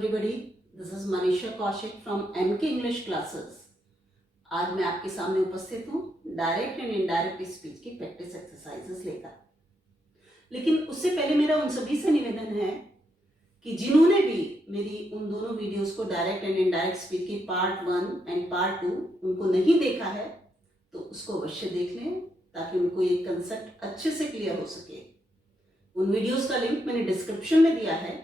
everybody. This is Manisha Kaushik from MK English Classes. आज मैं आपके सामने उपस्थित हूँ डायरेक्ट एंड इनडायरेक्ट स्पीच की प्रैक्टिस एक्सरसाइजेस लेकर। लेकिन उससे पहले मेरा उन सभी से निवेदन है कि जिन्होंने भी मेरी उन दोनों वीडियोस को डायरेक्ट एंड इनडायरेक्ट स्पीच की पार्ट 1 एंड पार्ट 2 उनको नहीं देखा है तो उसको अवश्य देख लें ताकि उनको ये कंसेप्ट अच्छे से क्लियर हो सके। उन वीडियोस का लिंक मैंने डिस्क्रिप्शन में दिया है।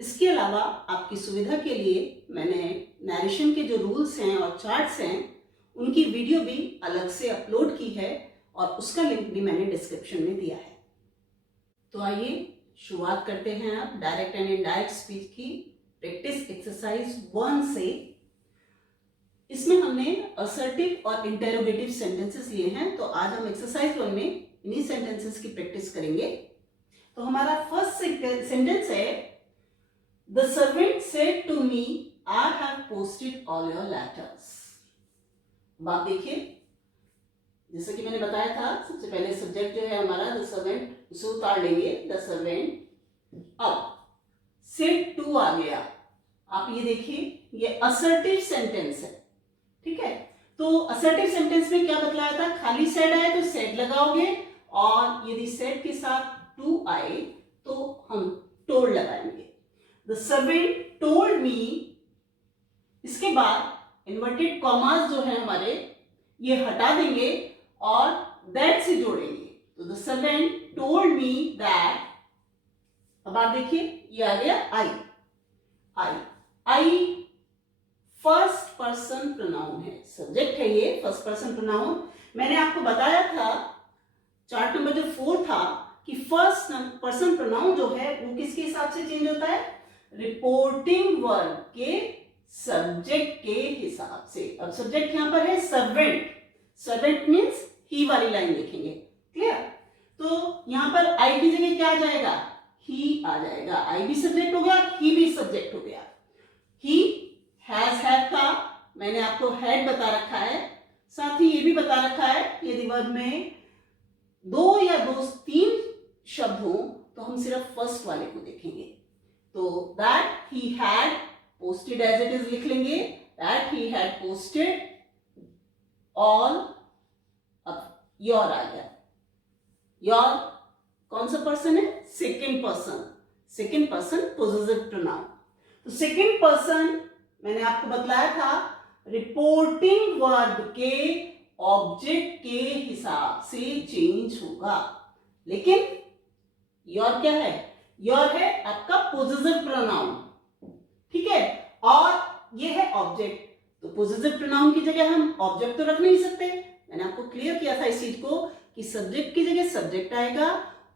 इसके अलावा आपकी सुविधा के लिए मैंने नरेशन के जो रूल्स हैं और चार्ट्स हैं उनकी वीडियो भी अलग से अपलोड की है और उसका लिंक भी मैंने डिस्क्रिप्शन में दिया है। तो आइए शुरुआत करते हैं अब डायरेक्ट एंड इनडायरेक्ट स्पीच की प्रैक्टिस एक्सरसाइज 1 से। इसमें हमने असर्टिव और इंटेरोगेटिव सेंटेंसेस लिए हैं, तो आज हम एक्सरसाइज 1 में इन्हीं सेंटेंसेस की प्रैक्टिस करेंगे। तो हमारा फर्स्ट सेंटेंस है, The servant said to me, I have posted all your letters. बात देखिए, जैसा कि मैंने बताया था, सबसे पहले सब्जेक्ट जो है हमारा the servant, उसे उतार लेंगे the servant। अब said to आ गया। आप ये देखिए, ये assertive सेंटेंस है, ठीक है। तो assertive सेंटेंस में क्या बतलाया था, खाली said आए तो said लगाओगे और यदि said के साथ to आए तो हम told लगाएंगे। The servant told me, इसके बाद इन्वर्टेड कॉमास जो है हमारे ये हटा देंगे और that से जोड़ेंगे। तो the servant told me that, अब आप देखिए ये आ गया I फर्स्ट पर्सन प्रोनाउन है, सब्जेक्ट है ये फर्स्ट पर्सन प्रोनाउन। मैंने आपको बताया था चार्ट नंबर जो 4 था कि फर्स्ट पर्सन प्रोनाउन जो है वो किसके हिसाब से चेंज होता है, रिपोर्टिंग वर्ब के सब्जेक्ट के हिसाब से। अब सब्जेक्ट यहां पर है सर्वेंट मींस ही वाली लाइन लिखेंगे, क्लियर। तो यहां पर आई की जगह क्या आ जाएगा, ही आ जाएगा। आई भी सब्जेक्ट हो गया, ही भी सब्जेक्ट हो गया। ही हैज हैव का मैंने आपको हैड बता रखा है, साथ ही ये भी बता रखा है यदि वर्ब में 2 या 3 शब्द हो तो हम सिर्फ फर्स्ट वाले को देखेंगे। तो that he had posted as it is लिख लेंगे, that he had posted all। अब your आ गया, your कौन सा पर्सन है, सेकेंड पर्सन पोजेसिव प्रोनाउन। तो सेकेंड पर्सन मैंने आपको बतलाया था रिपोर्टिंग वर्ब के ऑब्जेक्ट के हिसाब से चेंज होगा, लेकिन your क्या है, योर है आपका पोजेसिव प्रोनाउन, ठीक है, और ये है ऑब्जेक्ट। तो पोजेसिव प्रोनाउन की जगह हम ऑब्जेक्ट तो रख नहीं सकते। मैंने आपको क्लियर किया था इस चीज को कि सब्जेक्ट की जगह सब्जेक्ट आएगा,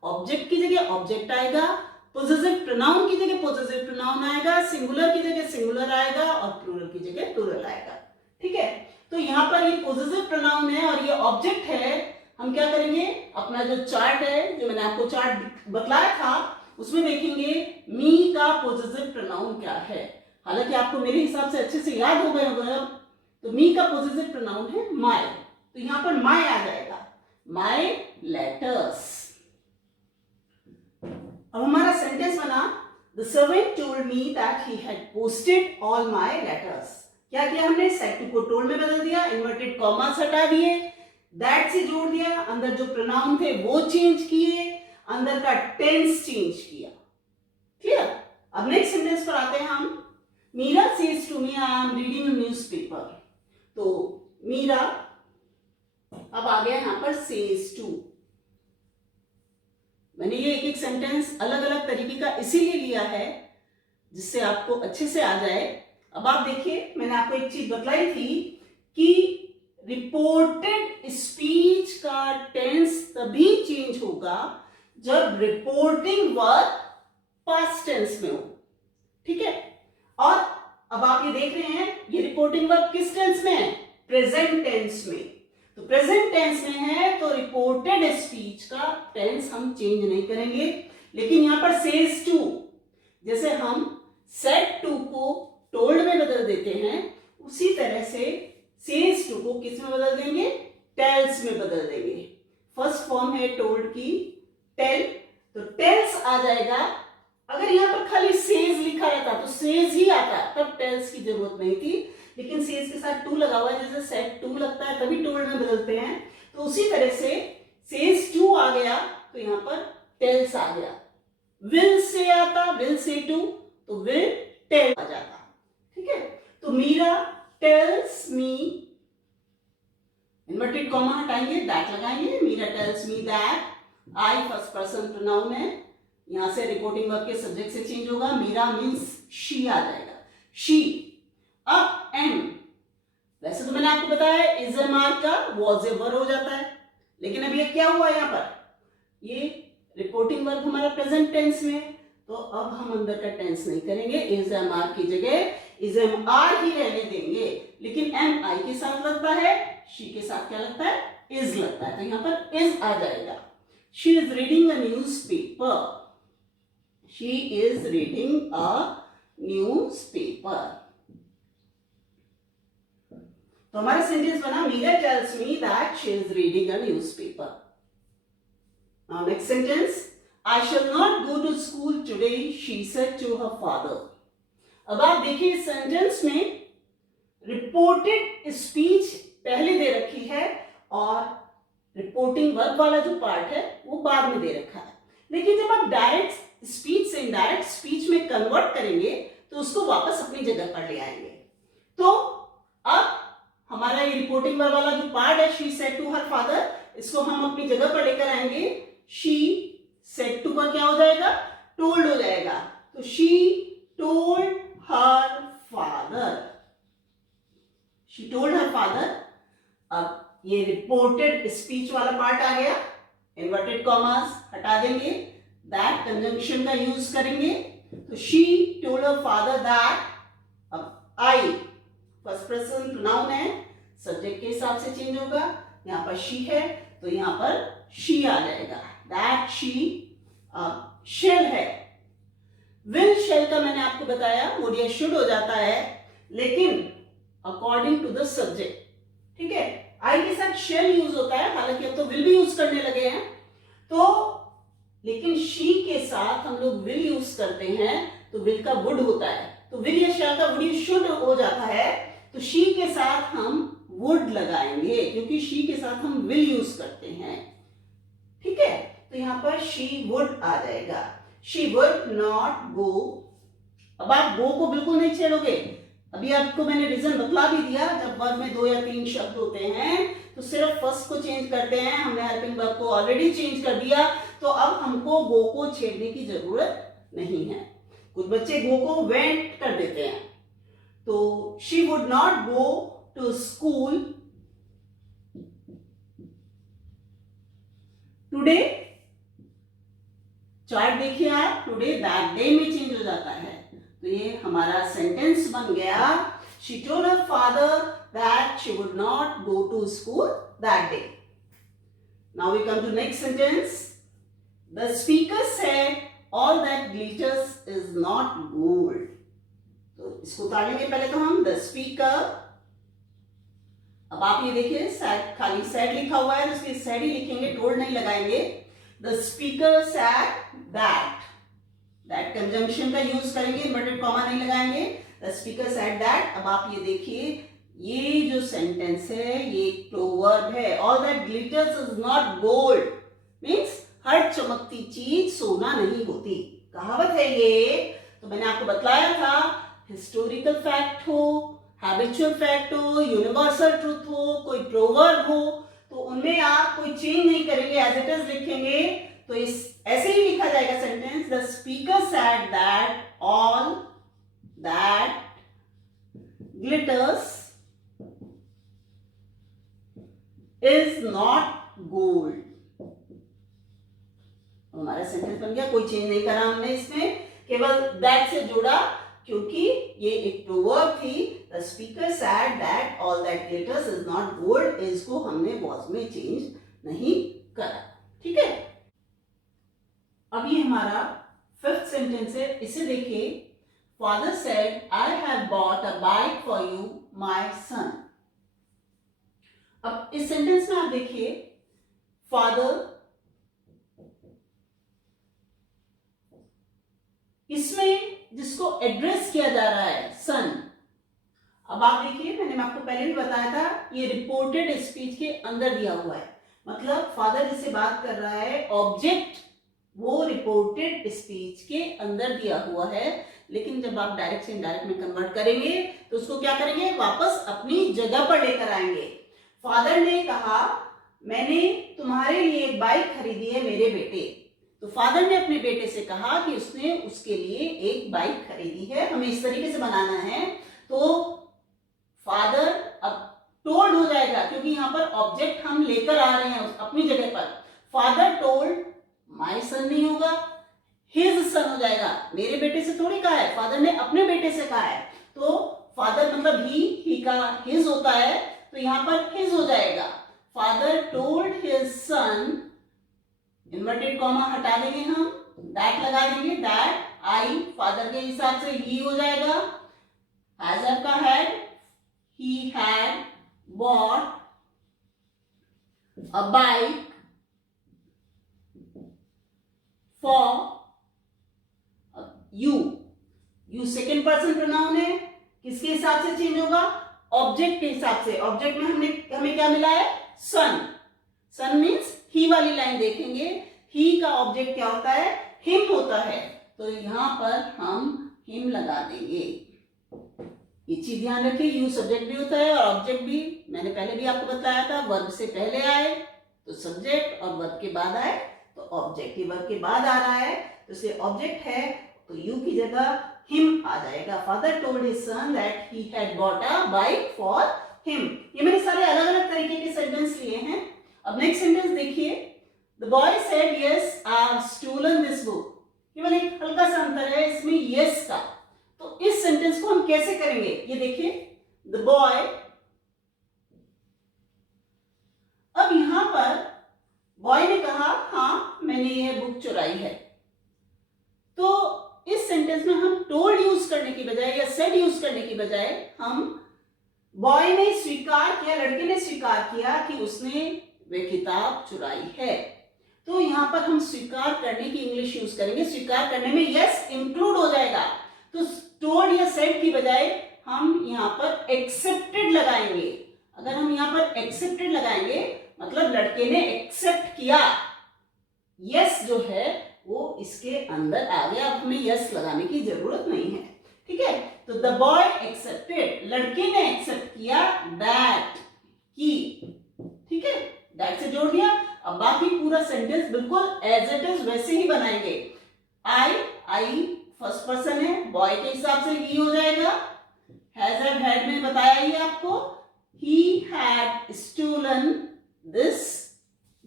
ऑब्जेक्ट की जगह ऑब्जेक्ट आएगा, पोजेसिव प्रोनाउन की जगह पोजेसिव प्रोनाउन आएगा, सिंगुलर की जगह सिंगुलर आएगा और प्लूरल की जगह प्लूरल आएगा, ठीक है। तो यहाँ पर ये पोजेसिव प्रोनाउन है और ये ऑब्जेक्ट है। हम क्या करेंगे, अपना जो चार्ट है, जो मैंने आपको चार्ट बतलाया था, उसमें देखेंगे मी का पोजेसिव प्रोनाउन क्या है। हालांकि आपको मेरे हिसाब से अच्छे से याद हो गए होगा। तो मी का पोजेसिव प्रोनाउन है माय, तो यहां पर माय आ जाएगा, माय लेटर्स। अब हमारा सेंटेंस बना, the servant told me that he had posted all my letters. क्या किया हमने, सेड टू को टोल्ड में बदल दिया, इन्वर्टेड कॉमास हटा दिए, दैट से जोड़ दिया, अंदर जो प्रोनाउन थे वो चेंज किए, अंदर का टेंस चेंज किया, क्लियर। अब नेक्स्ट सेंटेंस पर आते हैं हम। Meera says to me I am reading a newspaper. तो मीरा अब आ गया यहां पर सेज टू। मैंने ये एक सेंटेंस अलग अलग तरीके का इसीलिए लिया है जिससे आपको अच्छे से आ जाए। अब आप देखिए, मैंने आपको एक चीज बतलाई थी कि रिपोर्टेड स्पीच का टेंस तभी चेंज होगा जब रिपोर्टिंग वर्ब पास्ट टेंस में हो, ठीक है। और अब आप ये देख रहे हैं ये रिपोर्टिंग वर्ब किस टेंस में है, प्रेजेंट टेंस में। तो प्रेजेंट टेंस में है तो रिपोर्टेड स्पीच का टेंस हम चेंज नहीं करेंगे। लेकिन यहां पर सेज टू, जैसे हम सेड टू को टोल्ड में बदल देते हैं, उसी तरह से सेज टू को किस में बदल देंगे, टेल्स में बदल देंगे। फर्स्ट फॉर्म है टोल्ड की टेल, तो टेल्स आ जाएगा अगर यहाँ पर खाली सेज लिखा रहता तो सेज ही आता, तब टेल्स की जरूरत नहीं थी, लेकिन सेज के साथ टू लगा हुआ है, जैसे सेट टू लगता है तभी टोल्ड में बदलते हैं, तो उसी तरह से सेज टू आ गया तो यहाँ पर टेल्स आ गया। विल से आता, विल से टू, तो विल टेल आ जाता। ठीक है, तो Meera tells me, inverted comma हटाएंगे, दैट लगाएंगे, Meera tells me that, I first person pronoun है, यहां से रिपोर्टिंग वर्ब के सब्जेक्ट से चेंज होगा, मीरा मीन्स शी आ जाएगा, शी। अब एम, वैसे तो मैंने आपको बताया इज ए मार्क का वॉज ए वर हो जाता है, लेकिन अब ये क्या हुआ यहाँ पर, ये रिपोर्टिंग वर्ब हमारा प्रेजेंट टेंस में, तो अब हम अंदर का टेंस नहीं करेंगे, इज एम आर की जगह इज एम आर ही रहने देंगे, लेकिन एम आई के साथ लगता है, शी के साथ क्या लगता है, इज लगता है, तो यहाँ पर इज आ जाएगा। She is reading a newspaper, she is reading a newspaper. तो हमारा सेंटेंस बना, Meera tells me that she is reading a newspaper. Now next sentence, I shall not go to school today, she said to her father. अब आप देखिए इस sentence में reported speech पहले दे रखी है और रिपोर्टिंग वर्ब वाला जो पार्ट है वो बाद में दे रखा है, लेकिन जब आप डायरेक्ट स्पीच से इनडायरेक्ट स्पीच में कन्वर्ट करेंगे तो उसको वापस अपनी जगह पर ले आएंगे। तो अब हमारा ये रिपोर्टिंग वर्ब वाला जो पार्ट है, she said to her father, इसको हम अपनी जगह पर लेकर आएंगे, शी सेड टू पर क्या हो जाएगा, टोल्ड हो जाएगा, तो she told her father, she told her father. अब ये रिपोर्टेड स्पीच वाला पार्ट आ गया, इन्वर्टेड कॉमास हटा देंगे, दैट कंजंक्शन का यूज करेंगे, तो she told her father that. अब आई फर्स्ट पर्सन प्रोनाउन है, सब्जेक्ट के हिसाब से चेंज होगा, यहाँ पर शी है तो यहाँ पर शी आ जाएगा, दैट शी शेल है। विल शेल का मैंने आपको बताया वुड या शुड हो जाता है, लेकिन अकॉर्डिंग टू द सब्जेक्ट, ठीक है, आई के साथ शेल यूज होता है, हालांकि अब तो विल भी यूज करने लगे हैं, तो लेकिन शी के साथ हम लोग विल यूज करते हैं तो विल का वुड होता है, तो विल या शेल का वुड या शुड हो जाता है, तो शी के साथ हम वुड लगाएंगे क्योंकि शी के साथ हम विल यूज करते हैं। ठीक है, तो यहां पर शी वुड आ जाएगा, शी वुड नॉट गो। अब आप गो को बिल्कुल नहीं छेड़ोगे, अभी आपको मैंने रीजन बतला भी दिया, जब वर्ब में 2 या 3 शब्द होते हैं तो सिर्फ फर्स्ट को चेंज करते हैं, हमने हेल्पिंग वर्ब को ऑलरेडी चेंज कर दिया, तो अब हमको गो को छेड़ने की जरूरत नहीं है। कुछ बच्चे गो को वेंट कर देते हैं, तो she would not go to school today, chart देखिए आप, टुडे दैट डे में चेंज हो जाता है, तो ये हमारा सेंटेंस बन गया, she told her father that she would not go to school that day. Now we come to next sentence, the speaker said all that glitters is not gold. तो इसको उतारेंगे पहले तो हम, द स्पीकर, अब आप ये देखिए सैड, खाली सैड लिखा हुआ है तो इसके सैड ही लिखेंगे, टोल्ड नहीं लगाएंगे, the speaker sad that, that conjunction का यूज करेंगे, इन्वर्टेड कॉमा नहीं लगाएंगे, द स्पीकर सैड दैट। अब आप ये देखिए ये जो सेंटेंस है ये प्रोवर्ब है, all that glitters is not gold, means हर चमकती चीज सोना नहीं होती, कहावत है ये, तो मैंने आपको बतलाया था, हिस्टोरिकल फैक्ट हो, हैबिचुअल फैक्ट हो, यूनिवर्सल ट्रूथ हो, कोई प्रोवर्ब हो, तो उनमें आप कोई चेंज नहीं करेंगे, एज इट इज लिखेंगे, तो इस ऐसे ही लिखा जाएगा sentence, the speaker said that all that glitters is not gold. हमारा सेंटेंस बन गया, कोई चेंज नहीं करा हमने इसमें, केवल दैट से जोड़ा क्योंकि ये एक प्रोवर्ब थी, the speaker said that all that glitters is not gold, इसको हमने वॉज में चेंज नहीं करा। ठीक है, अब ये हमारा 5th सेंटेंस है, इसे देखिए, father said I have bought a bike for you my son. अब इस सेंटेंस में आप देखिए, फादर इसमें जिसको एड्रेस किया जा रहा है सन, अब आप देखिए मैंने आपको पहले भी बताया था ये रिपोर्टेड स्पीच के अंदर दिया हुआ है, मतलब फादर जिससे बात कर रहा है ऑब्जेक्ट वो रिपोर्टेड स्पीच के अंदर दिया हुआ है, लेकिन जब आप डायरेक्ट से इनडायरेक्ट में कन्वर्ट करेंगे तो उसको क्या करेंगे, वापस अपनी जगह पर लेकर आएंगे। फादर ने कहा मैंने तुम्हारे लिए एक बाइक खरीदी है मेरे बेटे, तो फादर ने अपने बेटे से कहा कि उसने उसके लिए एक बाइक खरीदी है, हमें इस तरीके से बनाना है। तो फादर अब टोल्ड हो जाएगा क्योंकि यहाँ पर ऑब्जेक्ट हम लेकर आ रहे हैं अपनी जगह पर। फादर टोल्ड माय सन नहीं होगा, हिज सन हो जाएगा, मेरे बेटे से थोड़ी कहा है, फादर ने अपने बेटे से कहा है। तो फादर मतलब ही का हिज होता है, तो यहाँ पर हिज हो जाएगा। Father told his son, inverted comma हटा देंगे हम, दैट लगा देंगे, दैट आई फादर के हिसाब से ही हो जाएगा। हैज आपका had, he had bought a bike for you. you second person pronoun है, किसके हिसाब से चेंज होगा, ऑब्जेक्ट के हिसाब से। ऑब्जेक्ट में हमें क्या मिला है, सन। सन मीन्स ही वाली लाइन देखेंगे, ही का ऑब्जेक्ट क्या होता है, हिम होता है, तो यहां पर हम हिम लगा देंगे। ये चीज ध्यान रखिए, यू सब्जेक्ट भी होता है और ऑब्जेक्ट भी, मैंने पहले भी आपको बताया था, वर्ब से पहले आए तो सब्जेक्ट और वर्ब के बाद आए तो ऑब्जेक्ट, ही वर्ब के बाद आ रहा है तो इसे ऑब्जेक्ट है तो यू की जगह हिम आ जाएगा। Father told his son that he had bought a bike for him. ये मैंने सारे अलग अलग तरीके के सेंटेंस लिए हैं। अब नेक्स्ट सेंटेंस देखिए, the boy said yes I have stolen this book. केवल एक हल्का सा अंतर है इसमें यस का, तो इस सेंटेंस को हम कैसे करेंगे, ये देखिए, द बॉय, अब यहां पर बॉय ने कहा हाँ मैंने यह बुक चुराई है, तो इस सेंटेंस में हम टोल्ड यूज करने की बजाय या सेड यूज करने की बजाय हम बॉय ने स्वीकार किया, लड़के ने स्वीकार किया कि उसने वे किताब चुराई है, तो यहां पर हम स्वीकार करने की इंग्लिश यूज करेंगे। स्वीकार करने में यस इंक्लूड हो जाएगा, तो टोल्ड या सेड की बजाय हम यहाँ पर एक्सेप्टेड लगाएंगे। अगर हम यहाँ पर एक्सेप्टेड लगाएंगे मतलब लड़के ने एक्सेप्ट किया, यस जो है वो इसके अंदर आ गया, अब हमें यस लगाने की जरूरत नहीं है, ठीक है। तो द बॉय एक्सेप्टेड, लड़के ने एक्सेप्ट किया दैट की, ठीक है, दैट से जोड़ दिया। अब बाकी पूरा सेंटेंस बिल्कुल एज इट इज वैसे ही बनाएंगे। आई फर्स्ट पर्सन है, बॉय के हिसाब से ही हो जाएगा। हैज हैड में बताया ही आपको, he had stolen this,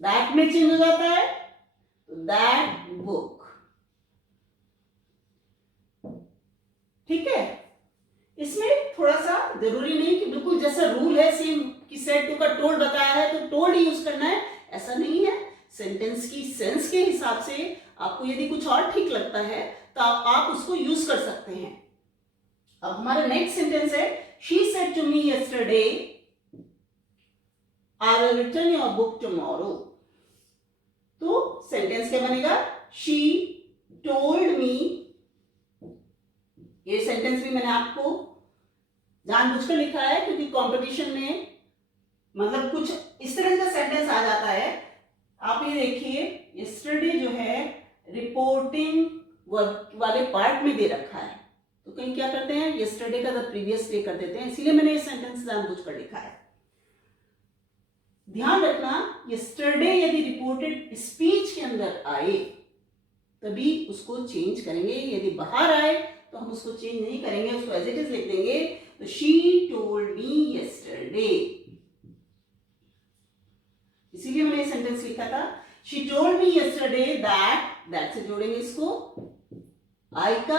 that में चेंज हो जाता है तो दैट बुक, ठीक है। इसमें थोड़ा सा जरूरी नहीं कि बिल्कुल जैसा रूल है सेम कि सेड टू का टोल्ड बताया है तो टोल्ड यूज करना है, ऐसा नहीं है। सेंटेंस की सेंस के हिसाब से आपको यदि कुछ और ठीक लगता है तो आप उसको यूज कर सकते हैं। अब हमारा नेक्स्ट सेंटेंस है, she said to me yesterday I will return your book tomorrow. तो सेंटेंस क्या बनेगा, शी टोल्ड मी, ये सेंटेंस भी मैंने आपको जानबूझकर लिखा है क्योंकि कंपटीशन में मतलब कुछ इस तरह का सेंटेंस आ जाता है। आप ये देखिए, यस्टरडे जो है रिपोर्टिंग वाले पार्ट में दे रखा है, तो कहीं क्या करते हैं, यस्टरडे का द प्रीवियस डे कर देते हैं, इसीलिए मैंने ये सेंटेंस जानबूझकर लिखा है। ध्यान रखना, यस्टरडे यदि रिपोर्टेड स्पीच के अंदर आए तभी उसको चेंज करेंगे, यदि बाहर आए तो हम उसको चेंज नहीं करेंगे, उसको एज इट इज लिख देंगे। तो शी टोल्ड मी यस्टरडे, इसीलिए मैंने ये सेंटेंस लिखा था, she told me yesterday that से जोड़ेंगे इसको, आई का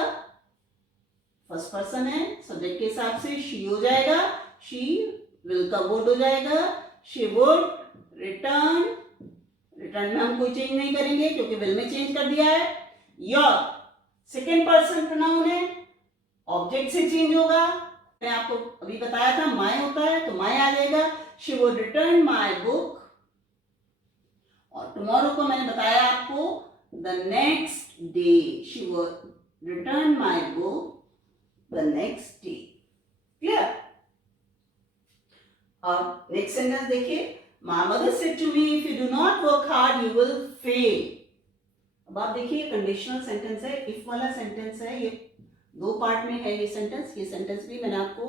फर्स्ट पर्सन है, सब्जेक्ट के हिसाब से शी हो जाएगा, शी विल का वुड हो जाएगा, शी वुड रिटर्न, रिटर्न में हम कोई चेंज नहीं करेंगे क्योंकि विल में चेंज कर दिया है। योर सेकेंड पर्सन प्रोनाउन है, ऑब्जेक्ट से चेंज होगा, मैं आपको अभी बताया था माय होता है तो माय आ जाएगा, she would return my book. और टुमारो को मैंने बताया आपको the next day, she would returned my book the next day. Clear? अब नेक्स्ट सेंटेंस देखिए, my mother said to me, if you do not work hard you will fail. अब आप देखिए कंडीशनल सेंटेंस है, इफ वाला sentence है, ये दो पार्ट में है ये सेंटेंस भी मैंने आपको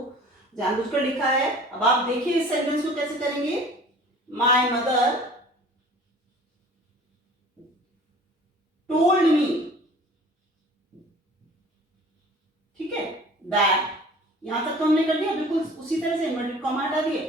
जानबूझकर लिखा है। अब आप देखिए इस सेंटेंस को कैसे करेंगे। माय मदर टोल्ड मी, ठीक है, दैट, यहां तक तो हमने कर दिया, बिल्कुल उसी तरह से इन्वर्टेड कॉमा हटा दिए।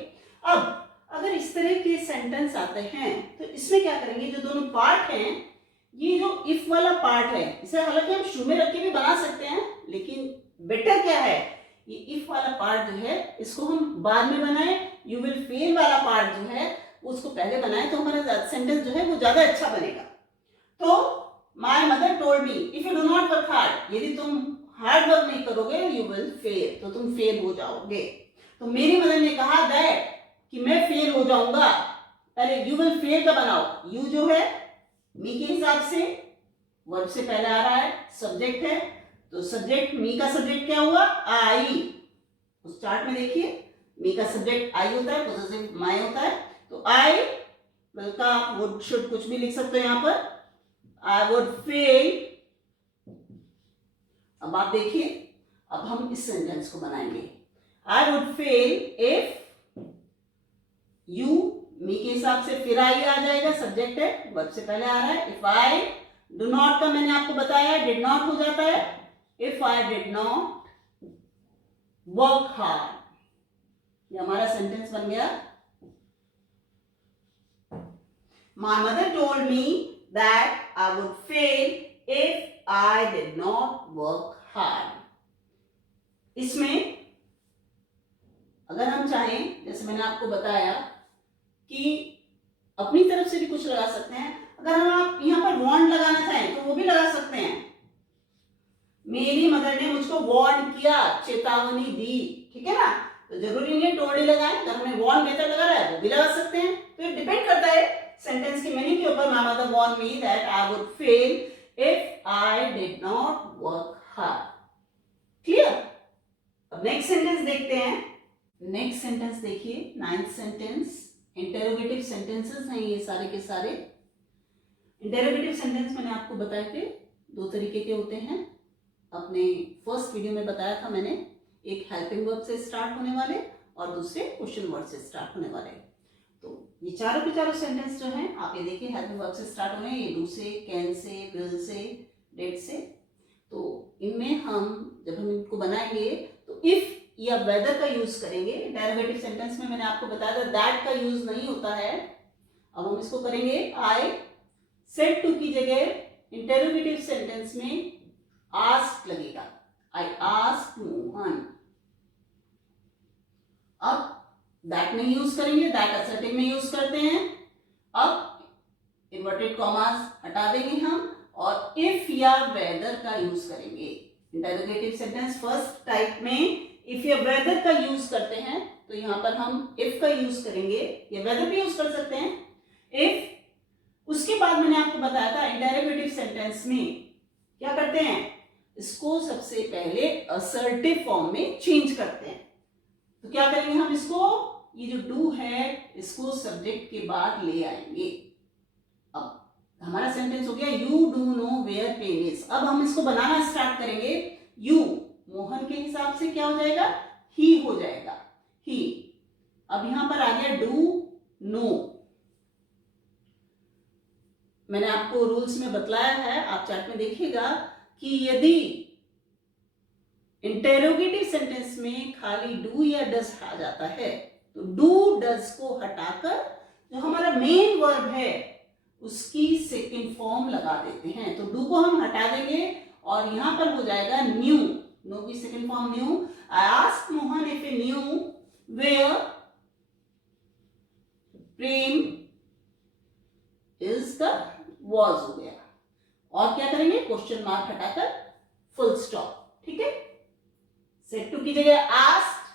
अब अगर इस तरह के सेंटेंस आते हैं तो इसमें क्या करेंगे, जो दोनों पार्ट हैं, ये जो इफ वाला पार्ट है इसे हालांकि हम शुरू में रख के भी बना सकते हैं, लेकिन बेटर क्या है, ये इफ वाला पार्ट जो है इसको हम बाद में बनाएं, यू विल फेल वाला पार्ट जो है उसको पहले बनाएं, तो हमारा सेंटेंस जो है वो ज्यादा अच्छा बनेगा। तो my mother told me if you do not work hard, यदि तुम हार्ड वर्क नहीं करोगे यू विल फेल, तो तुम फेल हो जाओगे। तो मेरी मदर ने कहा दैट, कि मैं फेल हो जाऊंगा। पहले यू विल फेल का बनाओ, यू जो है मी के हिसाब से वर्ब से पहले आ रहा है, सब्जेक्ट है, तो सब्जेक्ट, मी का सब्जेक्ट क्या हुआ, आई। उस चार्ट में देखिए मी का सब्जेक्ट आई होता है, पोजेसिव माई होता है, तो आई विल का वुड शुड कुछ भी लिख सकते हो यहां पर, आई वुड फेल। अब आप देखिए, अब हम इस सेंटेंस को बनाएंगे, I would fail if you, me के हिसाब से फिर आई आ जाएगा, सब्जेक्ट है, वर्ब से पहले आ रहा है। इफ आई डू नॉट का मैंने आपको बताया डिड नॉट हो जाता है, if I did not work hard, ये हमारा सेंटेंस बन गया। My mother told me that I would fail if I did not work hard. इसमें अगर हम चाहें, जैसे मैंने आपको बताया कि अपनी तरफ से भी कुछ लगा सकते हैं, अगर हम आप यहां पर वार्न लगाना चाहें तो वो भी लगा सकते हैं। मेरी मदर ने मुझको वार्न किया, चेतावनी दी, ठीक है ना, तो जरूरी नहीं है टोल्ड लगाएं, अगर हमें वार्न मेथड लगा रहा है वो भी लगा सकते हैं। तो ये डिपेंड करता है सेंटेंस की मीनिंग के ऊपर। My mother warn me that I would fail if I did not work hard. Clear? अब नेक्स्ट सेंटेंस देखते हैं। नेक्स्ट सेंटेंस देखिए, 9th सेंटेंस, इंटेरोगेटिव सेंटेंसेस हैं ये सारे के सारे। इंटेरोगेटिव सेंटेंस मैंने आपको बताए थे दो तरीके के होते हैं, अपने फर्स्ट वीडियो में बताया था मैंने, एक हेल्पिंग वर्ब से स्टार्ट होने वाले और दूसरे क्वेश्चन वर्ड से स्टार्ट होने वाले। तो ये चारों के चारों सेंटेंस जो हैं आप ये देखिए हेल्पिंग वर्ब से स्टार्ट हो रहे हैं, ये डू से, can say, will say, date से। तो इनमें हम जब हम इनको बनाएंगे तो इफ या वेदर का यूज करेंगे। डेरिवेटिव सेंटेंस में मैंने आपको बताया था दैट का यूज नहीं होता है। अब हम इसको करेंगे, आई सेड टू की जगह इंटेरोगेटिव सेंटेंस में आस्क लगेगा, आई आस्क मोहन। अब दैट में यूज करेंगे, दैट असर्टिव में यूज करते हैं। अब इन्वर्टेड कॉमास हटा देंगे हम और इफ या वेदर का यूज करेंगे। इंटेरोगेटिव सेंटेंस फर्स्ट टाइप में इफ या वेदर का यूज करते हैं, तो यहां पर हम इफ का यूज करेंगे या वेदर भी यूज कर सकते हैं, इफ। उसके बाद मैंने आपको बताया था इंटेरोगेटिव सेंटेंस में क्या करते हैं, इसको सबसे पहले असर्टिव फॉर्म में चेंज करते हैं। तो क्या करेंगे हम, इसको, ये जो डू है इसको सब्जेक्ट के बाद ले आएंगे। अब हमारा सेंटेंस हो गया you do know where pen is. अब हम इसको बनाना स्टार्ट करेंगे। यू मोहन के हिसाब से क्या हो जाएगा, ही हो जाएगा, ही। अब यहां पर आ गया डू नो। मैंने आपको रूल्स में बतलाया है, आप चार्ट में देखिएगा कि यदि इंटेरोगेटिव सेंटेंस में खाली डू या डज आ जाता है तो डू डज को हटाकर जो हमारा मेन वर्ब है उसकी सेकंड फॉर्म लगा देते हैं। तो डू को हम हटा देंगे और यहां पर हो जाएगा न्यू, नो की second form knew. I asked Mohan if he knew where Prem is the was हो गया। और क्या करेंगे, क्वेश्चन मार्क हटाकर फुल स्टॉप, ठीक है। सेट टू की जगह आस्क्ड,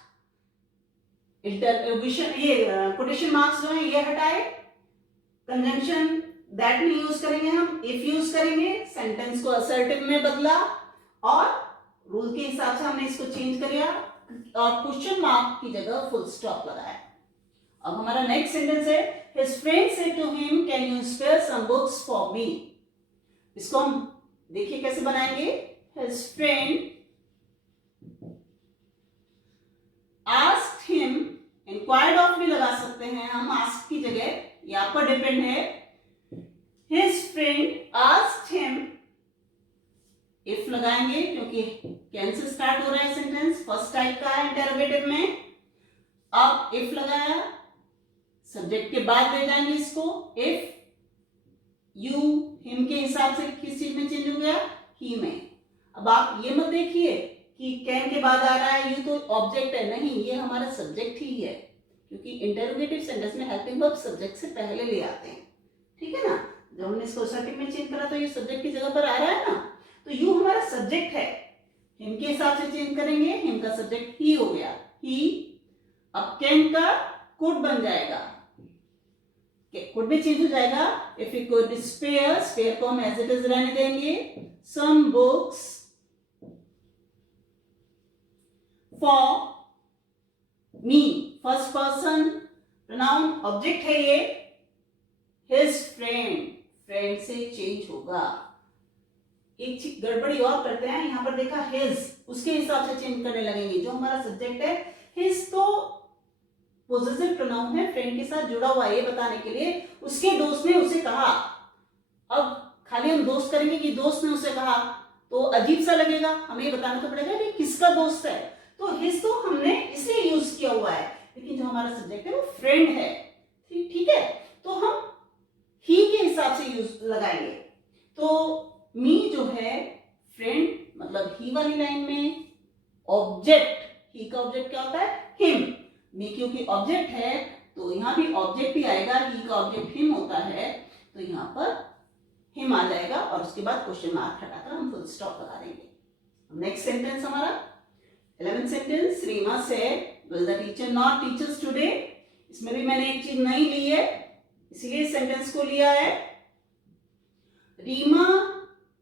इंटररोगेशन, ये कोटेशन मार्क्स जो है ये हटाए, कंजंक्शन दैट में यूज करेंगे हम, इफ यूज करेंगे, सेंटेंस को असर्टिव में बदला और रूल के हिसाब से हमने इसको चेंज कर लिया और क्वेश्चन मार्क की जगह फुल स्टॉप लगाया। अब हमारा नेक्स्ट सेंटेंस है his friend said to him can you spare some books for me। इसको हम देखिए कैसे बनाएंगे। his friend asked him, inquired of भी लगा सकते हैं हम ask की जगह, ये आप पर डिपेंड है। his friend asked him, if लगाएंगे क्योंकि कैन से स्टार्ट हो रहा है सेंटेंस, फर्स्ट टाइप का है इंटरोगेटिव में। अब if लगाया, सब्जेक्ट के बाद ले जाएंगे इसको। if you him के हिसाब से किस चीज में चेंज हो गया, he में। अब आप ये मत देखिए कि कैन के बाद आ रहा है, यू तो ऑब्जेक्ट है, नहीं, ये हमारा सब्जेक्ट ही है, क्योंकि इंटरोगेटिव सेंटेंस में हेल्पिंग वर्ब सब्जेक्ट से पहले ले आते हैं, ठीक है ना। जब हमने इसको असर्टिव में चेंज करा तो ये सब्जेक्ट की जगह पर आ रहा है ना, तो यू हमारा सब्जेक्ट है। हिम के हिसाब से चेंज करेंगे, हिम का सब्जेक्ट ही हो गया, ही। अब कैन का कुड बन जाएगा, कुड भी चेंज हो जाएगा। If you could spare, spare को हम एज इट इज रहने देंगे। Some books for me, first person pronoun, object है ये। हिज फ्रेंड, फ्रेंड से चेंज होगा। एक चीज गड़बड़ी और करते हैं, यहां पर देखा हिज, उसके हिसाब से चेंज करने लगेंगे। जो हमारा सब्जेक्ट है हिज तो पोजेसिव प्रोनाउन है, फ्रेंड के साथ जुड़ा हुआ है, ये बताने के लिए उसके दोस्त ने उसे कहा। अब खाली हम दोस्त करेंगे कि दोस्त ने उसे कहा तो अजीब सा लगेगा, हमें ये बताना तो पड़ेगा कि किसका दोस्त है। तो हिज तो हमने इसलिए यूज किया हुआ है, लेकिन जो हमारा सब्जेक्ट है वो फ्रेंड है, ठीक है। तो हम ही के हिसाब से यूज लगाएंगे। तो मी जो है फ्रेंड, मतलब ही वाली लाइन में ऑब्जेक्ट, ही का ऑब्जेक्ट क्या होता है, हिम। मी क्योंकि ऑब्जेक्ट है तो यहां भी ऑब्जेक्ट ही आएगा, ही का ऑब्जेक्ट हिम होता है, तो यहां पर हिम आ जाएगा और उसके बाद क्वेश्चन मार्क हटाकर हम फुल स्टॉप लगा देंगे। नेक्स्ट सेंटेंस हमारा 11th sentence, Reema said will the teacher not teach us today. इसमें भी मैंने एक चीज नई ली है, इसीलिए सेंटेंस को लिया है। रीमा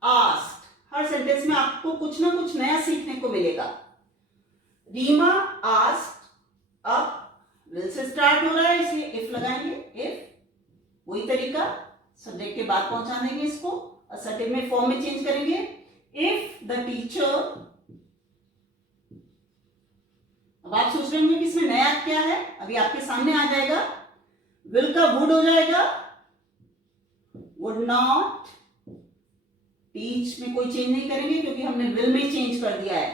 आस्क्ड, हर सेंटेंस में आपको कुछ ना कुछ नया सीखने को मिलेगा। रीमा आस्क्ड, अब विल से स्टार्ट हो रहा है इसलिए इफ लगाएंगे। इफ वही तरीका, सब्जेक्ट के बाद पहुंचा देंगे इसको, असर्टिव में फॉर्म में चेंज करेंगे। इफ द टीचर, अब आप सोच रहे होंगे कि इसमें नया क्या है, अभी आपके सामने आ जाएगा। विल का वुड हो जाएगा, वुड नॉट। टीच में कोई चेंज नहीं करेंगे क्योंकि हमने विल में चेंज कर दिया है,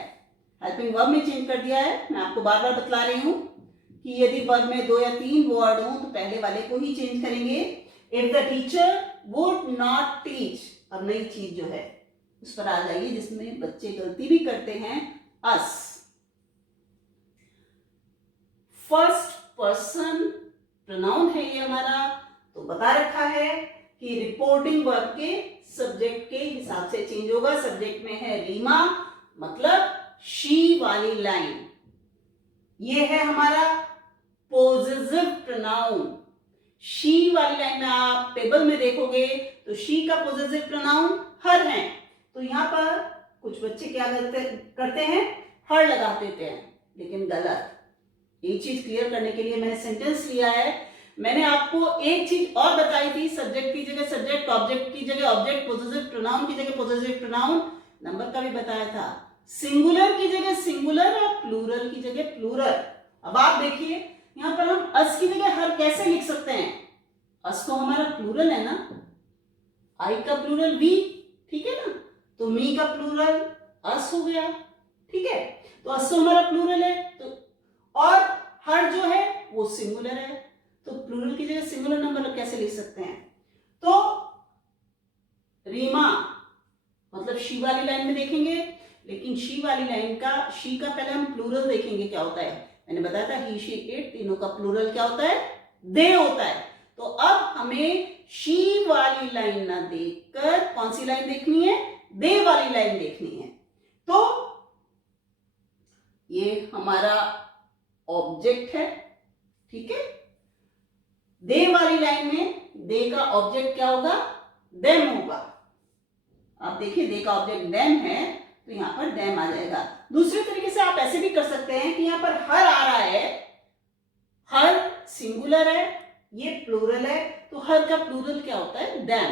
हेल्पिंग वर्ब में चेंज कर दिया है। मैं आपको बार बार बतला रही हूं कि यदि वर्ब में 2 या 3 वर्ड हो तो पहले वाले को ही चेंज करेंगे। If the teacher would not teach, अब नई चीज जो है उस पर आ जाइए जिसमें बच्चे गलती भी करते हैं, अस। फर्स्ट पर्सन प्रोनाउन है ये हमारा, तो बता रखा है कि रिपोर्टिंग वर्ब के सब्जेक्ट के हिसाब से चेंज होगा। सब्जेक्ट में है रीमा, मतलब शी वाली लाइन, ये है हमारा पोजेसिव प्रोनाउन। शी वाली लाइन में आप टेबल में देखोगे तो शी का पोजेसिव प्रोनाउन हर है, तो यहां पर कुछ बच्चे क्या करते हैं, हर लगा देते हैं, लेकिन गलत। एक चीज क्लियर करने के लिए मैंने सेंटेंस लिया है। मैंने आपको एक चीज और बताई थी, सब्जेक्ट की जगह सब्जेक्ट, ऑब्जेक्ट की जगह ऑब्जेक्ट, पोजेसिव प्रोनाउन की जगह पोजेसिव प्रोनाउन, नंबर का भी बताया था। सिंगुलर की जगह सिंगुलर और प्लूरल की जगह प्लूरल। अब आप देखिए यहां पर हम अस की जगह हर कैसे लिख सकते हैं। अस तो हमारा प्लूरल है ना, आई का प्लूरल वी, ठीक है ना, तो मी का प्लूरल अस हो गया, ठीक है। तो अस तो हमारा प्लूरल है, तो और हर जो है वो सिंगुलर है, तो प्लूरल की जगह सिंगुलर नंबर कैसे लिख सकते हैं। तो रीमा मतलब शी वाली लाइन में देखेंगे, लेकिन शी वाली लाइन का, शी का पहले हम प्लूरल देखेंगे क्या होता है। मैंने बताया था ही शी इट तीनों का प्लूरल क्या होता है, दे होता है। तो अब हमें शी वाली लाइन ना देखकर कौन सी लाइन देखनी है, दे वाली लाइन देखनी है। तो ये हमारा ऑब्जेक्ट है, ठीक है। दे वाली लाइन में दे का ऑब्जेक्ट क्या होगा, देम होगा। आप देखिए दे का ऑब्जेक्ट देम है, तो यहाँ पर them आ जाएगा। दूसरे तरीके से आप ऐसे भी कर सकते हैं कि यहाँ पर हर आ रहा है, हर सिंगुलर है, ये प्लूरल है, तो हर का प्लूरल क्या होता है? them,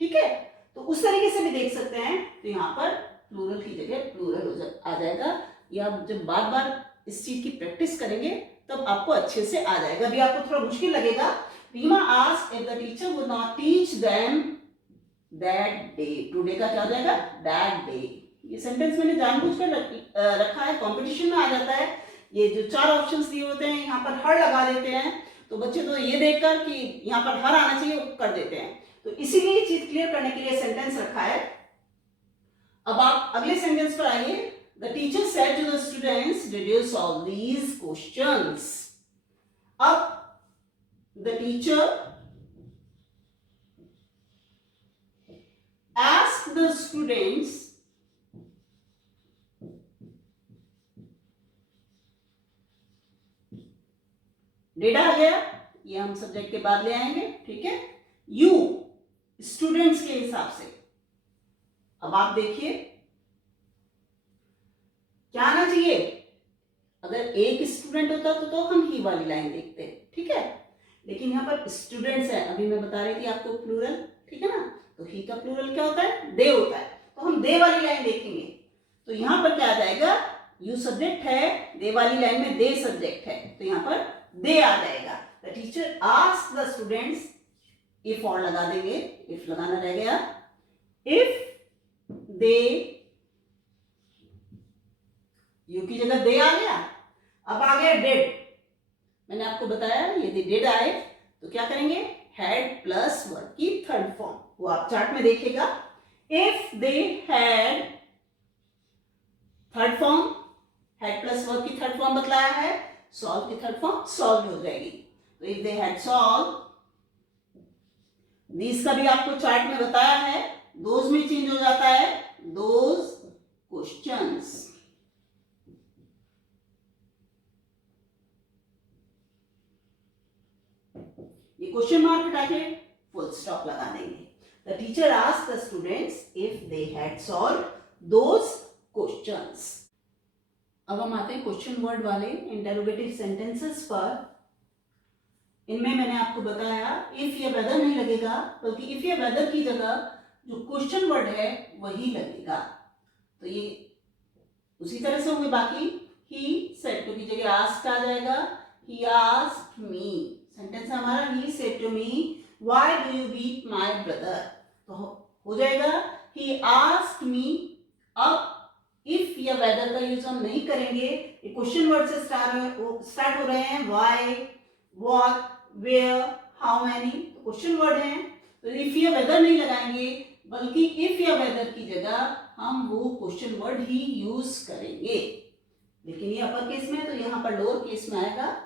ठीक है। तो उस तरीके से भी देख सकते हैं। तो यहाँ पर प्लूरल की जगह प्लूरल आ जाएगा। या जब बार बार इस चीज की प्रैक्टिस करेंगे तब आपको अच्छे से आ जाएगा। अभी आपको थोड़ा मुश्किल लगेगा। Reema asked if the teacher would not teach them that day. Today का क्या हो जाएगा? That day. ये सेंटेंस मैंने जानबूझकर रखा है, कंपटीशन में आ जाता है। ये जो 4 ऑप्शंस दिए होते हैं यहाँ पर हर लगा देते हैं, तो बच्चे तो ये देखकर कि यहाँ पर हर आना चाहिए वो कर देते हैं। तो इसीलिए ये चीज क्लियर करने के लिए सेंटेंस रखा है। अब आप अगले सेंटेंस पर आइए। The teacher said to the students, "Did you solve these questions?" अब the teacher asked the students, did आ गया, ये हम सब्जेक्ट के बाद ले आएंगे, ठीक है। You स्टूडेंट्स के हिसाब से। अब आप देखिए क्या आना चाहिए। अगर एक स्टूडेंट होता तो हम ही वाली लाइन देखते, ठीक है। लेकिन यहाँ पर स्टूडेंट्स है, अभी मैं बता रही थी आपको प्लूरल, ठीक है ना। तो ही का प्लूरल क्या होता है? दे होता है। तो हम दे वाली लाइन देखेंगे। तो यहाँ पर क्या आ जाएगा? यू सब्जेक्ट है, दे वाली लाइन में दे सब्जेक्ट है, तो यहाँ पर दे आ जाएगा। The teacher asked the students, if और लगा देंगे, इफ लगाना रह गया। इफ दे, यू की जगह दे आ गया। अब आ गया डिड। मैंने आपको बताया यदि डिड आए तो क्या करेंगे? हैड प्लस वर्ब की थर्ड फॉर्म, वो आप चार्ट में देखिएगा। If they had, third form, had plus verb की थर्ड फॉर्म बतलाया है, सॉल्व की थर्ड फॉर्म सॉल्व हो जाएगी। तो if they had solve, this का भी आपको चार्ट में बताया है, दोज में चेंज हो जाता है, दोज क्वेश्चंस। ये क्वेश्चन मार्क हटा के फुल स्टॉप लगा देंगे। The teacher asked the students if they had solved those questions. अब हम आते हैं क्वेश्चन वर्ड वाले इंटरोगेटिव सेंटेंसेस पर। इनमें मैंने आपको बताया इफ या वेदर नहीं लगेगा, बल्कि इफ या वेदर की जगह जो क्वेश्चन वर्ड है वही लगेगा। तो ये उसी तरह से होंगे बाकी। ही सेड टू की जगह आस्क्ड आ जाएगा। ही आस्क्ड मी, सेंटेंस हमारा he said to me why do you beat my brother, तो हो जाएगा ही आस्क्ड मी। अब इफ या वेदर का यूज हम नहीं करेंगे, ये क्वेश्चन वर्ड से स्टार्ट हो रहे हैं। Why, what, where, how many, तो क्वेश्चन वर्ड हैं। तो इफ या वेदर नहीं लगाएंगे, बल्कि इफ या वेदर की जगह हम वो क्वेश्चन वर्ड ही यूज करेंगे। लेकिन ये अपर केस में, तो यहाँ पर लोअर केस में आएगा।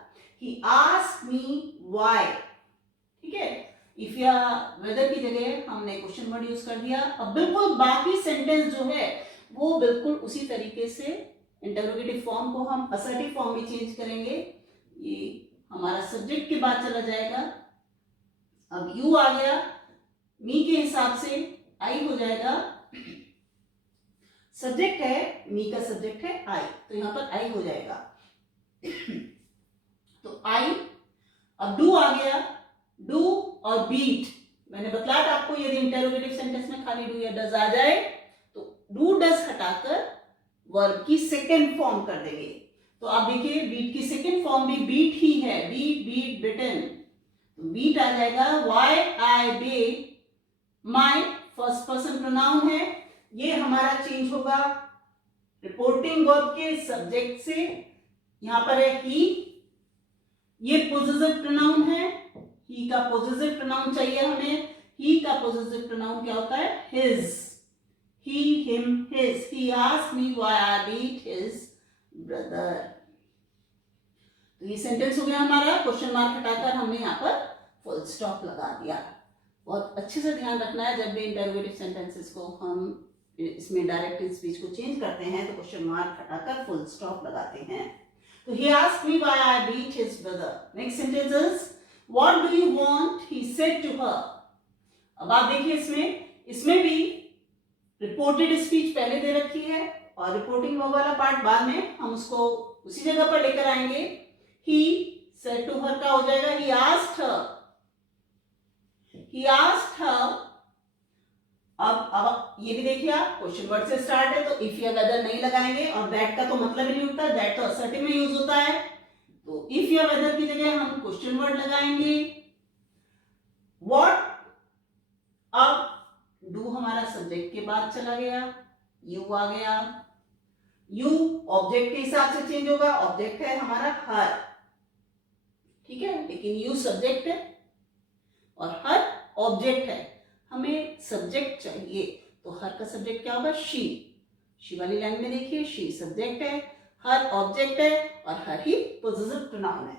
ही आस्क्ड मी व्हाई, ठीक है। इफ या वेदर की जगह हमने क्वेश्चन वर्ड यूज कर दिया। अब बिल्कुल बाकी सेंटेंस जो है वो बिल्कुल उसी तरीके से इंटरोगेटिव फॉर्म को हम असर्टिव फॉर्म में चेंज करेंगे। ये हमारा सब्जेक्ट के बाद चला जाएगा। अब यू आ गया, मी के हिसाब से आई हो जाएगा। सब्जेक्ट है, मी का सब्जेक्ट है आई, तो यहां पर आई हो जाएगा। तो आई। अब डू आ गया, डू और बीट। मैंने बतलाया था आपको यदि इंटरोगेटिव सेंटेंस में खाली डू या डज आ जाए तो डू डज हटाकर वर्ब की सेकेंड फॉर्म कर देंगे। तो आप देखिए बीट की सेकेंड फॉर्म भी बीट ही है, बीट, बीट, बिटन। तो बीट आ जाएगा। Why I beat, my first person pronoun है, ये हमारा चेंज होगा रिपोर्टिंग वर्ब के सब्जेक्ट से। यहां पर है ही, ये पोजेसिव प्रोनाउन है, ही का पोजेसिव प्रोनाउन चाहिए हमें। ही का पोजेसिव प्रोनाउन क्या होता है? His, he, him, his. He asked me why I beat his brother. तो ये सेंटेंस हो गया हमारा। क्वेश्चन मार्क हटाकर हमने यहाँ पर फुल स्टॉप लगा दिया। बहुत अच्छे से ध्यान रखना है, जब भी इंटरोगेटिव सेंटेंसेस को हम इसमें डायरेक्ट स्पीच को चेंज करते हैं तो क्वेश्चन मार्क हटाकर फुल स्टॉप लगाते हैं। तो he asked me why I beat his brother. Next sentence is what do you want? He said to her. अब आप देखिए इसमें भी रिपोर्टेड स्पीच पहले दे रखी है और रिपोर्टिंग वर्ब वाला पार्ट बाद में, हम उसको उसी जगह पर लेकर आएंगे। ही सेड टू हर का हो जाएगा ही आस्क्ड हर। अब ये भी देखिए आप, क्वेश्चन वर्ड से स्टार्ट है तो इफ या वेदर नहीं लगाएंगे, और दैट का तो मतलब ही नहीं होता, दैट तो असर्टिव में यूज होता है। तो इफ या वेदर की जगह हम क्वेश्चन वर्ड लगाएंगे व्हाट। अब डू हमारा सब्जेक्ट के बाद चला गया, यू आ गया। यू ऑब्जेक्ट के हिसाब से चेंज होगा, ऑब्जेक्ट है हमारा हर, ठीक है, लेकिन यू सब्जेक्ट है और हर ऑब्जेक्ट है। हमें सब्जेक्ट चाहिए तो हर का सब्जेक्ट क्या होगा, शी वाली लाइन में देखिए, शी सब्जेक्ट है, हर ऑब्जेक्ट है और हर ही पोजेसिव प्रोनाउन है।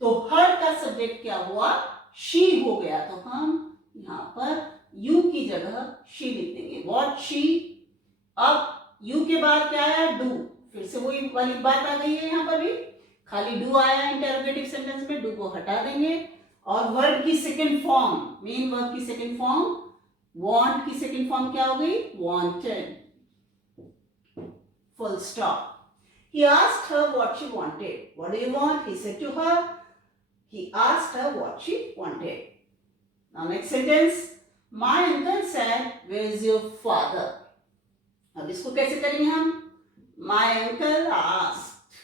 तो हर का सब्जेक्ट क्या हुआ, शी हो गया, तो हम यहां पर यू की जगह शी लिख देंगे, व्हाट शी। अब यू के बाद क्या आया, डू, फिर से वही वाली बात आ गई है, यहां पर भी खाली डू आया इंटरोगेटिव सेंटेंस में, डू को हटा देंगे और वर्ब की सेकंड फॉर्म, मेन वर्ब की सेकंड फॉर्म, वांट की सेकंड फॉर्म क्या हो गई, wanted, full stop. He asked her what she wanted. What do you want? He said to her. He asked her what she wanted. Now next sentence. My uncle said, "Where is your father?" अब इसको कैसे करेंगे हम? My uncle asked.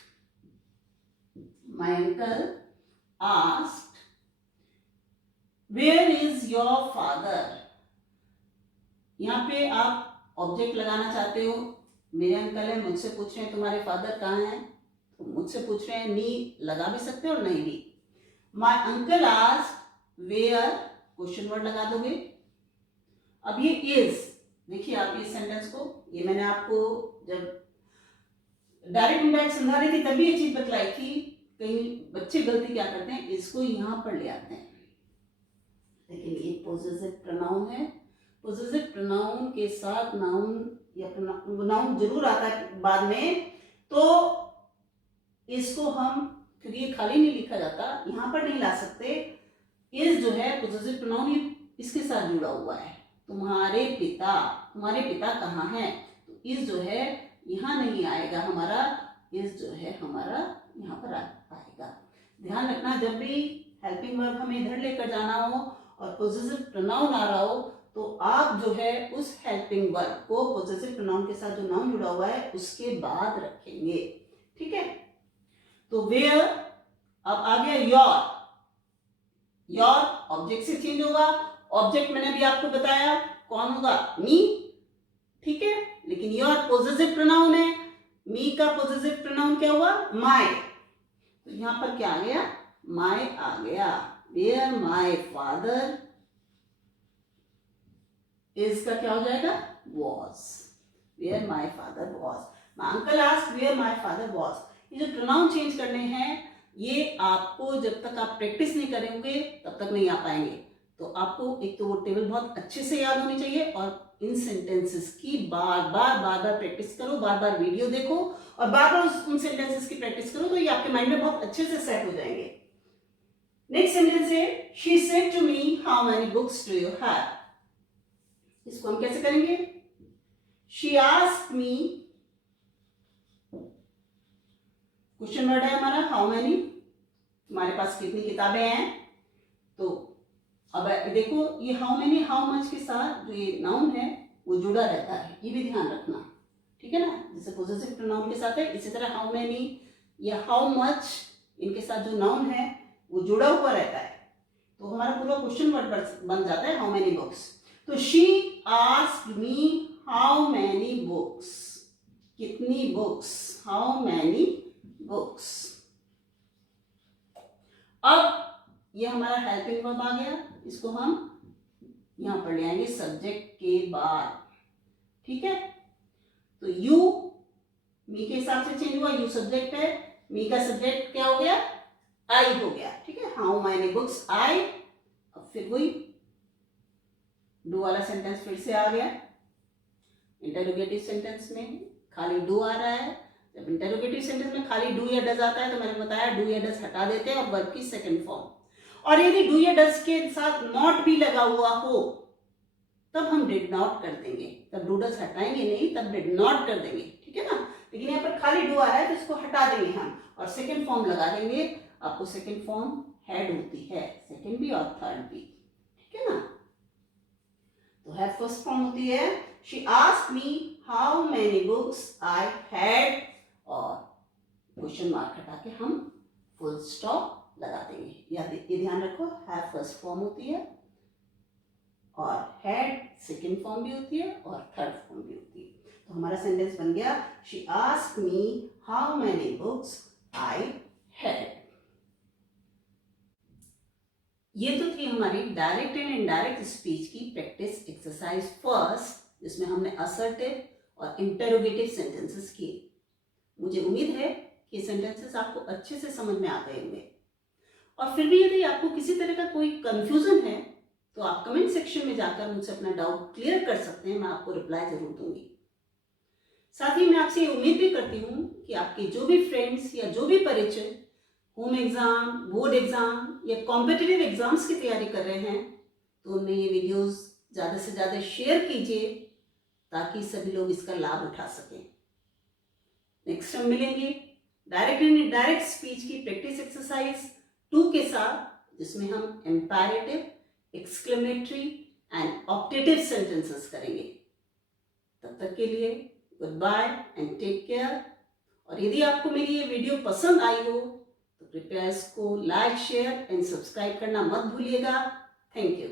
My uncle asked, "Where is your father?" यहाँ पे आप object लगाना चाहते हो, मेरे अंकल है, मुझसे पूछ रहे हैं तुम्हारे फादर कहाँ हैं, तो मुझसे पूछ रहे हैं, मी लगा भी सकते हो और नहीं भी। My uncle asked where, question word लगा दोगे। अब ये इज, देखिए आप इस सेंटेंस को, ये मैंने आपको जब डायरेक्ट इनडायरेक्ट समझा रही थी तभी ये चीज बतलाई थी। कई बच्चे गलती क्या करते हैं, इसको यहां पर ले आते हैं, लेकिन ये पोजेसिव प्रोनाउन है। पोजेसिव प्रोनाउन के साथ नाउन या नाउन जरूर आता है बाद में, तो इसको हम, क्योंकि ये खाली नहीं लिखा जाता, यहां पर नहीं ला सकते। इज जो है पोजेसिव प्रोनाउन, ये इसके साथ जुड़ा हुआ है, तुम्हारे पिता कहाँ हैं, तो इज जो है यहां नहीं आएगा हमारा, इज जो है हमारा यहाँ पर आएगा। ध्यान रखना, जब भी हेल्पिंग वर्ब हमें इधर लेकर जाना हो और पोजेसिव प्रोनाउन आ रहा हो, तो आप जो है उस हेल्पिंग वर्ब को पोजेसिव प्रोनाउन के साथ जो नाउन जुड़ा हुआ है उसके बाद रखेंगे, ठीक है। तो वेयर, अब आ गया योर ऑब्जेक्ट से चेंज होगा। ऑब्जेक्ट मैंने अभी आपको बताया कौन होगा, मी, ठीक है, लेकिन योर पोजेसिव प्रोनाउन है, मी का पोजेसिव प्रोनाउन क्या हुआ, माय, तो यहां पर क्या आ गया, माय आ गया। वेयर माय फादर, इज का क्या हो जाएगा, was, where my father was. My uncle asked where my father was. ये जो प्रोनाउन चेंज करने हैं, ये आपको जब तक आप प्रैक्टिस नहीं करेंगे तब तक नहीं आ पाएंगे। तो आपको एक तो वो टेबल बहुत अच्छे से याद होनी चाहिए, और इन सेंटेंसेस की बार बार प्रैक्टिस करो, बार बार वीडियो देखो और बार बार उन सेंटेंसेस की प्रैक्टिस करो, तो ये आपके माइंड में बहुत अच्छे से सेट हो जाएंगे। नेक्स्ट सेंटेंस है, she said to me, how many books do you have? इसको हम कैसे करेंगे, she asked me, question word है हमारा, हाउ मैनी, तुम्हारे पास कितनी किताबें हैं। तो अब देखो, ये हाउ मैनी हाउ मच के साथ जो ये नाउन है वो जुड़ा रहता है, ये भी ध्यान रखना, ठीक है ना, जैसे पोजेसिव प्रोनाउन के साथ है, इसी तरह हाउ मैनी या हाउ मच, इनके साथ जो नाउन है वो जुड़ा हुआ रहता है, तो हमारा पूरा क्वेश्चन वर्ड बन जाता है, हाउ मैनी बुक्स। तो she asked me how many books, कितनी बुक्स, how many books। अब ये हमारा हेल्पिंग वर्ब आ गया, इसको हम यहां पर ले आएंगे सब्जेक्ट के बाद, ठीक है। तो यू मी के हिसाब से चेंज हुआ, यू सब्जेक्ट है, मी का सब्जेक्ट क्या हो गया, आई हो गया, ठीक है, हाउ मैनी बुक्स आई। अब फिर वही डू वाला सेंटेंस फिर से आ गया, इंटरोगेटिव सेंटेंस में खाली डू आ रहा है। जब इंटरोगेटिव सेंटेंस में खाली डू या डज आता है तो मैंने बताया डू या डज हटा देते हैं और वर्ब की सेकंड फॉर्म। और यदि डू या डज के साथ नॉट भी लगा हुआ हो तब हम डिड नॉट कर देंगे, तब डूडल्स हटाएंगे नहीं, तब डिड नॉट कर देंगे, ठीक है ना। लेकिन यहाँ पर खाली डू आ रहा है तो इसको हटा देंगे हम और सेकेंड फॉर्म लगा देंगे। आपको सेकेंड फॉर्म हैड होती है, सेकेंड भी और थर्ड भी, ठीक है ना। तो हैव फर्स्ट फॉर्म होती है she asked me how many books I had, और क्वेश्चन मार्क हटा के हम फुल स्टॉप लगा देंगे। ये ध्यान रखो, हैव फर्स्ट फॉर्म होती है और हैड सेकेंड फॉर्म भी होती है और थर्ड फॉर्म भी होती है। तो हमारा सेंटेंस बन गया she asked me how many books I had. ये तो थी हमारी डायरेक्ट एंड इनडायरेक्ट स्पीच की प्रैक्टिस एक्सरसाइज फर्स्ट, जिसमें हमने असर्टिव और इंटरोगेटिव सेंटेंसेस किए। मुझे उम्मीद है कि ये सेंटेंसेस आपको अच्छे से समझ में आ गए होंगे। और फिर भी यदि आपको किसी तरह का कोई कंफ्यूजन है तो आप कमेंट सेक्शन में जाकर मुझसे अपना डाउट क्लियर कर सकते हैं, मैं आपको रिप्लाई जरूर दूंगी। साथ ही मैं आपसे ये उम्मीद भी करती हूँ कि आपके जो भी फ्रेंड्स या जो भी परिचित होम एग्जाम, बोर्ड एग्जाम या कॉम्पिटिटिव एग्जाम्स की तैयारी कर रहे हैं तो उन्हें ये वीडियोस ज़्यादा से ज़्यादा शेयर कीजिए ताकि सभी लोग इसका लाभ उठा सकें। नेक्स्ट हम मिलेंगे डायरेक्ट एंड इनडायरेक्ट स्पीच की प्रैक्टिस एक्सरसाइज 2 के साथ, जिसमें हम imperative, exclamatory and optative sentences करेंगे। तब तक के लिए good bye and take care. और यदि आपको मेरी ये वीडियो पसंद आई हो तो कृपया इसको लाइक, शेयर एंड सब्सक्राइब करना मत भूलिएगा। Thank you.